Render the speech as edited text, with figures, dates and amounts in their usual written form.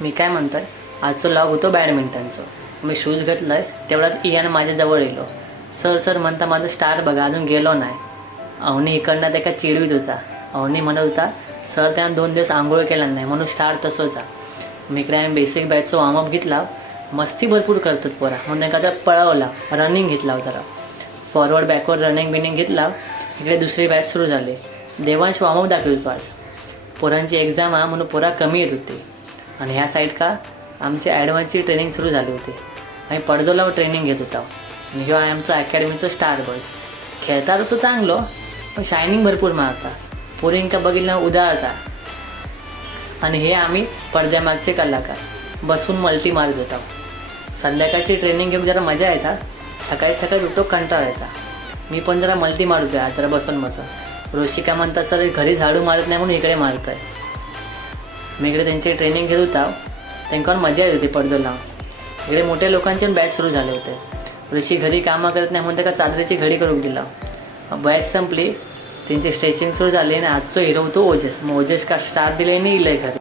मी काय म्हणतोय, आजचं लॉग होतो बॅडमिंटनचं. मी शूज घेतलं आहे, तेवढ्यात इयान माझ्याजवळ येलो. सर सर म्हणता माझं स्टार्ट बघा, अजून गेलो नाही. अवनी इकडनं ते का चिडवीत होता. अवनी म्हणत होता सर त्यानं 2 दिवस आंघोळ केला नाही म्हणून स्टार्ट तसंच आहे. मी इकडे आम्ही बेसिक बॅचचा वॉर्मअप घेतला. मस्ती भरपूर करतात पोरा म्हणून त्यांना जरा पळवला, रनिंग घेतला जरा, फॉरवर्ड बॅकवर्ड रनिंग बिनिंग घेतला. इकडे दुसरी बॅच सुरू झाली. देवांश वॉर्मअप दाखवत होतो आज. पोरांची एक्झाम आहे म्हणून पोरा कमी येत होती. आणि ह्या साईड का आमची ॲडव्हान्सची ट्रेनिंग सुरू झाली होती. आम्ही पडदोला ट्रेनिंग घेत होता. आणि ह्यो आहे आमचं अकॅडमीचं स्टार बॉयज. खेळता तसं चांगलं पण शायनिंग भरपूर मारता. पोरींका बघितलं उदाळता. आणि हे आम्ही पडद्यामागचे कलाकार बसून मल्टी मारत होता. संध्याकाळची ट्रेनिंग घेऊन जरा मजा येतात. सकाळी सकाळी उठो कंटाळा येता. मी पण जरा मल्टी मारतो आहे जरा बसून. ऋषिका म्हणतात सर घरी झाडू मारत नाही म्हणून इकडे मारत आहे. मी इकडे त्यांची ट्रेनिंग घेत होता. त्यांच्यावर मजा येत होती पडदो लावून. इकडे मोठ्या लोकांचे बॅच सुरू झाले होते. ऋषी घरी कामं करत नाही म्हणून का चादरीची घडी करून दिला. बॅच संपली, त्यांची स्ट्रेचिंग सुरू झाली आणि आजचा हिरो होतो ओजस. मग ओजस का स्टार दिले नाही इलंय घरी.